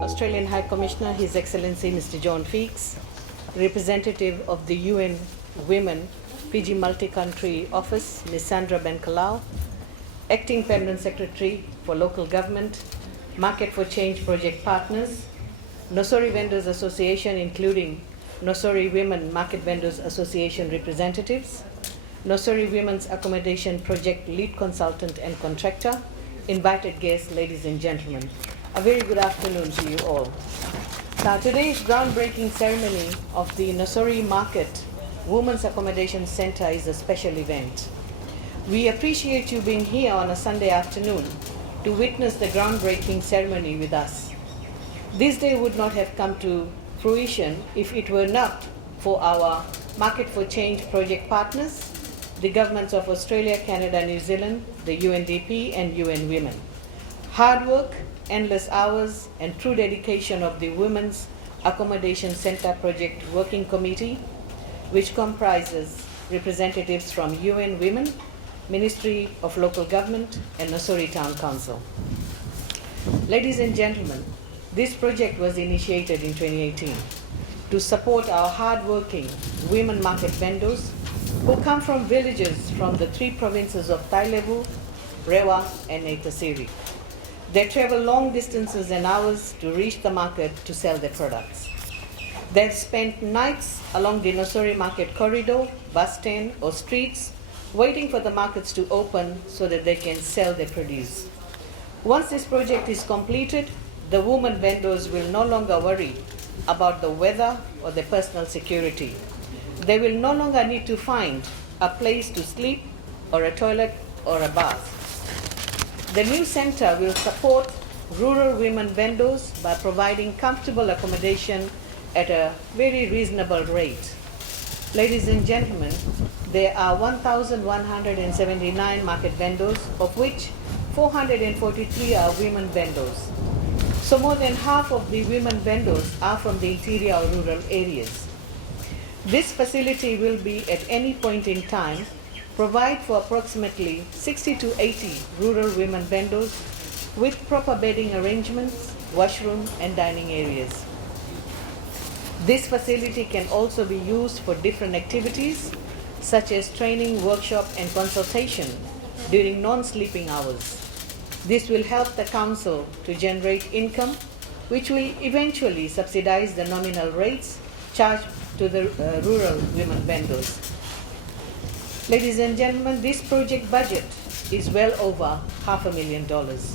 Australian High Commissioner, His Excellency Mr. John Feeks, representative of the UN Women Fiji Multi-Country Office, Ms. Sandra Benkalau, Acting Permanent Secretary for Local Government, Market for Change Project Partners, Nosori Vendors Association, including Nosori Women Market Vendors Association representatives, Nosori Women's Accommodation Project Lead Consultant and Contractor, invited guests, ladies and gentlemen. A very good afternoon to you all. Now, today's groundbreaking ceremony of the Nosori Market Women's Accommodation Center is a special event. We appreciate you being here on a Sunday afternoon to witness the groundbreaking ceremony with us. This day would not have come to fruition if it were not for our Market for Change project partners, the governments of Australia, Canada, New Zealand, the UNDP, and UN Women. Hard work, endless hours, and true dedication of the Women's Accommodation Center Project Working Committee, which comprises representatives from UN Women, Ministry of Local Government, and Nosori Town Council. Ladies and gentlemen, this project was initiated in 2018 to support our hard-working women market vendors who come from villages from the three provinces of Tailevu, Rewa, and Neitasiri. They travel long distances and hours to reach the market to sell their products. They've spent nights along the Nosori market corridor, bus stand, or streets, waiting for the markets to open so that they can sell their produce. Once this project is completed, the women vendors will no longer worry about the weather or their personal security. They will no longer need to find a place to sleep or a toilet or a bath. The new center will support rural women vendors by providing comfortable accommodation at a very reasonable rate. Ladies and gentlemen, there are 1,179 market vendors, of which 443 are women vendors. So more than half of the women vendors are from the interior or rural areas. This facility will be at any point in time provide for approximately 60 to 80 rural women vendors with proper bedding arrangements, washroom, and dining areas. This facility can also be used for different activities such as training, workshop, and consultation during non-sleeping hours. This will help the Council to generate income, which will eventually subsidize the nominal rates charged to the rural women vendors. Ladies and gentlemen, this project budget is well over $500,000.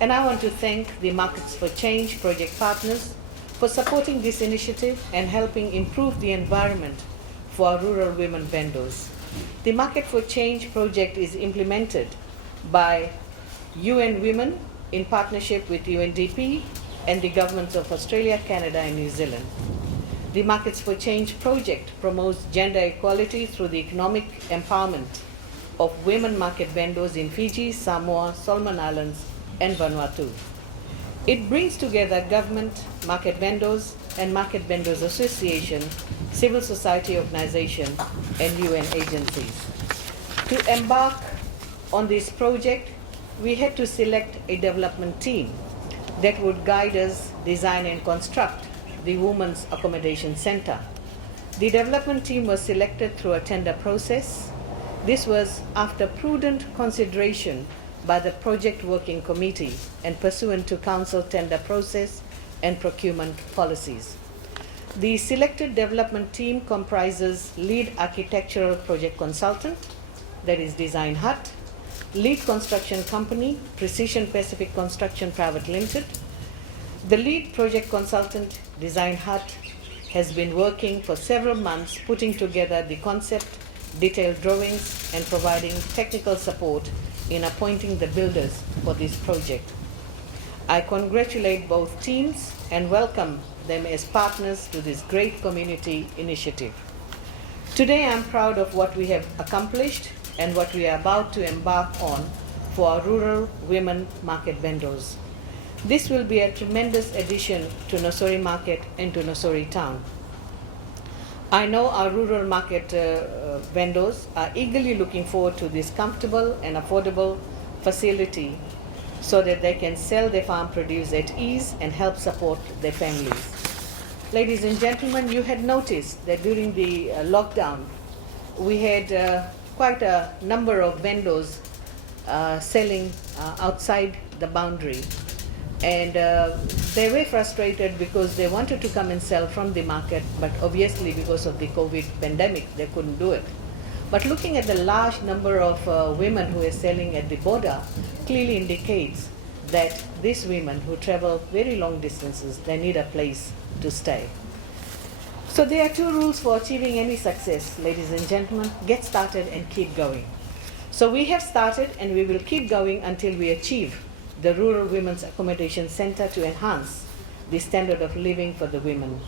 And I want to thank the Markets for Change project partners for supporting this initiative and helping improve the environment for our rural women vendors. The Market for Change project is implemented by UN Women in partnership with UNDP and the governments of Australia, Canada, and New Zealand. The Markets for Change project promotes gender equality through the economic empowerment of women market vendors in Fiji, Samoa, Solomon Islands, and Vanuatu. It brings together government, market vendors, and Market Vendors Association, civil society organization, and UN agencies. To embark on this project, we had to select a development team that would guide us, design, and construct the Women's Accommodation Center. The development team was selected through a tender process. This was after prudent consideration by the Project Working Committee and pursuant to Council tender process and procurement policies. The selected development team comprises lead architectural project consultant, that is Design Hut, lead construction company, Precision Pacific Construction Private Limited. The lead project consultant, Design Hut, has been working for several months putting together the concept, detailed drawings, and providing technical support in appointing the builders for this project. I congratulate both teams and welcome them as partners to this great community initiative. Today I'm proud of what we have accomplished and what we are about to embark on for our rural women market vendors. This will be a tremendous addition to Nosori Market and to Nosori Town. I know our rural market vendors are eagerly looking forward to this comfortable and affordable facility so that they can sell their farm produce at ease and help support their families. Ladies and gentlemen, you had noticed that during the lockdown, we had quite a number of vendors selling outside the boundary. And they were frustrated because they wanted to come and sell from the market, but obviously because of the COVID pandemic, they couldn't do it. But looking at the large number of women who are selling at the border clearly indicates that these women who travel very long distances, they need a place to stay. So there are two rules for achieving any success, ladies and gentlemen. Get started and keep going. So we have started and we will keep going until we achieve the Rural Women's Accommodation Center to enhance the standard of living for the women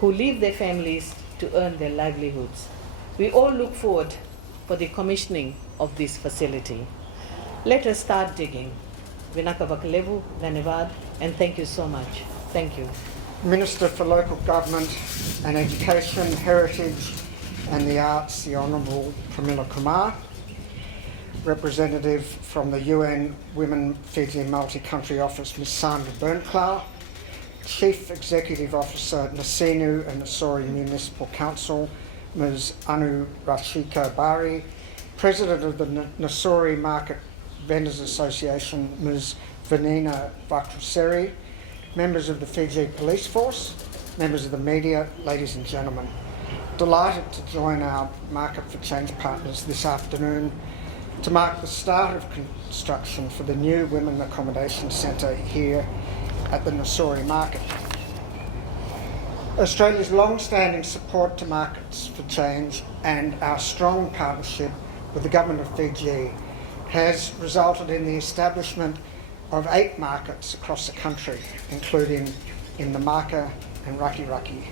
who leave their families to earn their livelihoods. We all look forward for the commissioning of this facility. Let us start digging. Vinaka Vakalevu, Dhanyavad, and thank you so much. Thank you. Minister for Local Government and Education, Heritage and the Arts, the Honourable Premila Kumar. Representative from the UN Women Fiji Multi-Country Office, Ms. Sandra Bernklau, Chief Executive Officer, Nasinu and Nasori Municipal Council, Ms. Anu Rashika Bari, President of the Nasori Market Vendors Association, Ms. Vanina Vakruseri, members of the Fiji Police Force, members of the media, ladies and gentlemen. Delighted to join our Market for Change partners this afternoon to mark the start of construction for the new Women Accommodation Centre here at the Nasori Market. Australia's long-standing support to Markets for Change and our strong partnership with the Government of Fiji has resulted in the establishment of 8 markets across the country, including in the Maka and Raki Raki,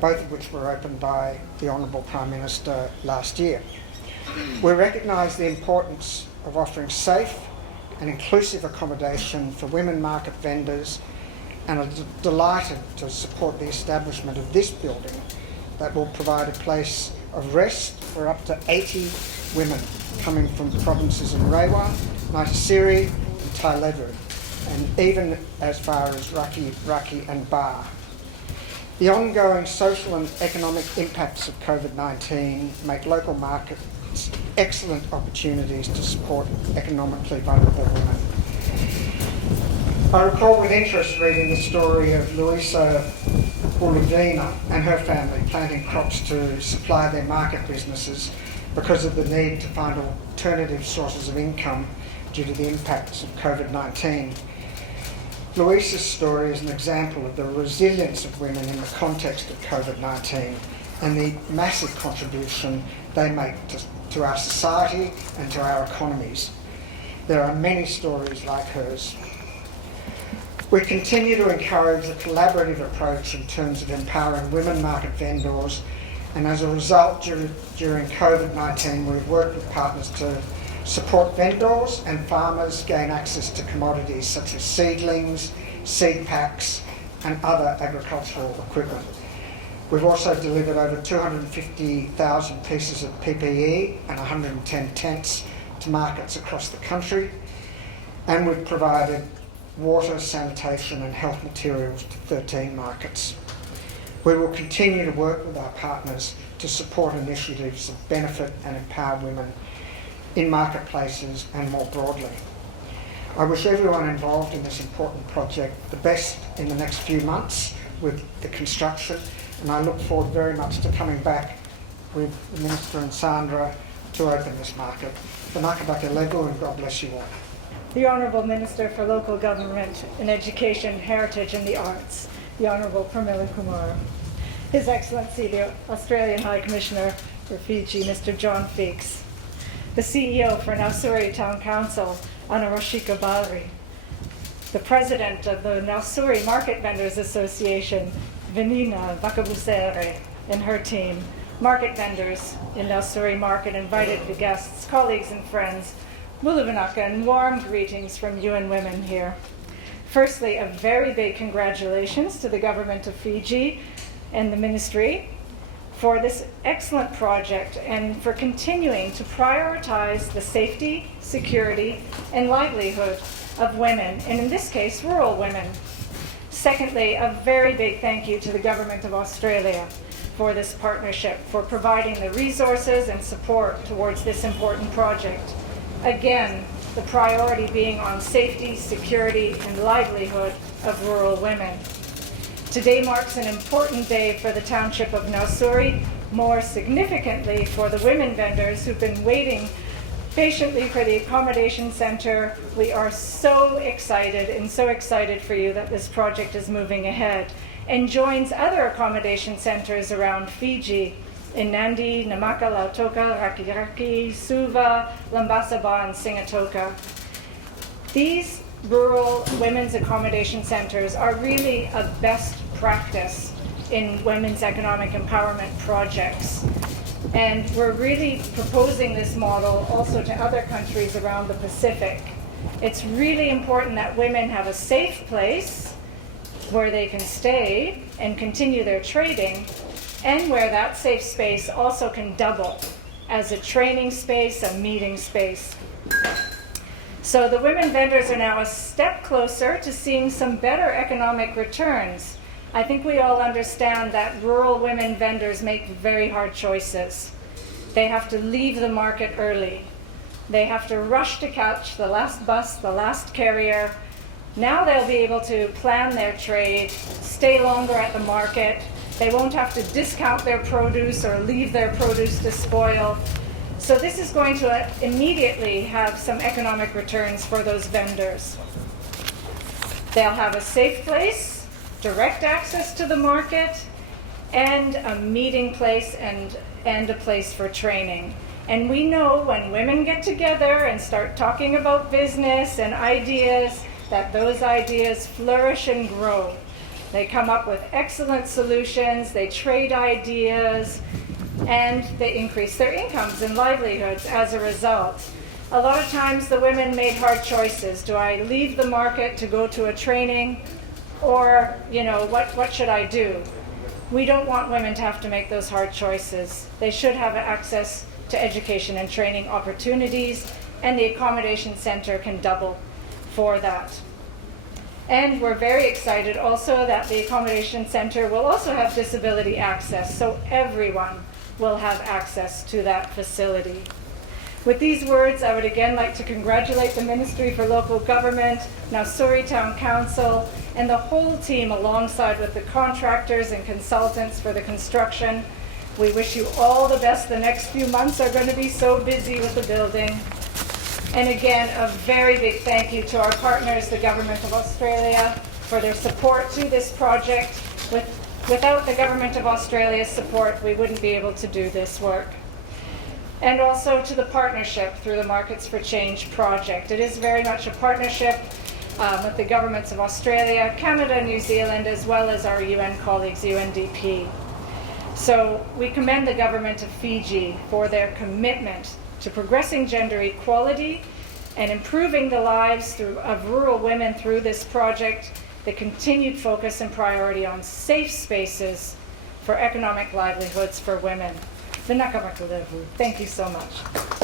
both of which were opened by the Honourable Prime Minister last year. We recognise the importance of offering safe and inclusive accommodation for women market vendors and are delighted to support the establishment of this building that will provide a place of rest for up to 80 women coming from provinces in Rewa, Naitasiri and Tailevu, and even as far as Raki and Bar. The ongoing social and economic impacts of COVID-19 make local markets excellent opportunities to support economically vulnerable women. I recall with interest reading the story of Luisa Ulavina and her family planting crops to supply their market businesses because of the need to find alternative sources of income due to the impacts of COVID-19. Luisa's story is an example of the resilience of women in the context of COVID-19 and the massive contribution they make to our society and to our economies. There are many stories like hers. We continue to encourage a collaborative approach in terms of empowering women market vendors, and as a result, during COVID-19, we've worked with partners to support vendors and farmers gain access to commodities such as seedlings, seed packs, and other agricultural equipment. We've also delivered over 250,000 pieces of PPE and 110 tents to markets across the country, and we've provided water, sanitation and health materials to 13 markets. We will continue to work with our partners to support initiatives that benefit and empower women in marketplaces and more broadly. I wish everyone involved in this important project the best in the next few months with the construction, and I look forward very much to coming back with the Minister and Sandra to open this market. Vinaka Vakalevu, and God bless you all. The Honourable Minister for Local Government and Education, Heritage and the Arts, the Honourable Premila Kumar. His Excellency, the Australian High Commissioner for Fiji, Mr. John Feeks. The CEO for Nausori Town Council, Anu Rashika Bari. The President of the Nausori Market Vendors Association, Vanina Vakabusere, and her team. Market vendors in Nausori Market invited the guests, colleagues and friends, Mulavanaka, and warm greetings from UN Women here. Firstly, a very big congratulations to the Government of Fiji and the Ministry for this excellent project and for continuing to prioritize the safety, security, and livelihood of women, and in this case, rural women. Secondly, a very big thank you to the Government of Australia for this partnership, for providing the resources and support towards this important project. Again, the priority being on safety, security, and livelihood of rural women. Today marks an important day for the township of Nausori, more significantly for the women vendors who've been waiting patiently for the accommodation center. We are so excited for you that this project is moving ahead and joins other accommodation centers around Fiji in Nandi, Namaka, Lautoka, Rakiraki, Suva, Lambasaba, and Singatoka. These rural women's accommodation centers are really a best practice in women's economic empowerment projects. And we're really proposing this model also to other countries around the Pacific. It's really important that women have a safe place where they can stay and continue their trading, and where that safe space also can double as a training space, a meeting space. So the women vendors are now a step closer to seeing some better economic returns. I think we all understand that rural women vendors make very hard choices. They have to leave the market early. They have to rush to catch the last bus, the last carrier. Now they'll be able to plan their trade, stay longer at the market. They won't have to discount their produce or leave their produce to spoil. So this is going to immediately have some economic returns for those vendors. They'll have a safe place, direct access to the market, and a meeting place and a place for training. And we know when women get together and start talking about business and ideas, that those ideas flourish and grow. They come up with excellent solutions, they trade ideas, and they increase their incomes and livelihoods as a result. A lot of times the women made hard choices. Do I leave the market to go to a training? Or, what should I do? We don't want women to have to make those hard choices. They should have access to education and training opportunities, and the accommodation center can double for that. And we're very excited also that the accommodation center will also have disability access, so everyone will have access to that facility. With these words, I would again like to congratulate the Ministry for Local Government, Nausori Town Council, and the whole team alongside with the contractors and consultants for the construction. We wish you all the best. The next few months are going to be so busy with the building. And again, a very big thank you to our partners, the Government of Australia, for their support to this project. Without the Government of Australia's support, we wouldn't be able to do this work. And also to the partnership through the Markets for Change project. It is very much a partnership with the governments of Australia, Canada, New Zealand, as well as our UN colleagues, UNDP. So we commend the government of Fiji for their commitment to progressing gender equality and improving the lives of rural women through this project, the continued focus and priority on safe spaces for economic livelihoods for women. Thank you so much.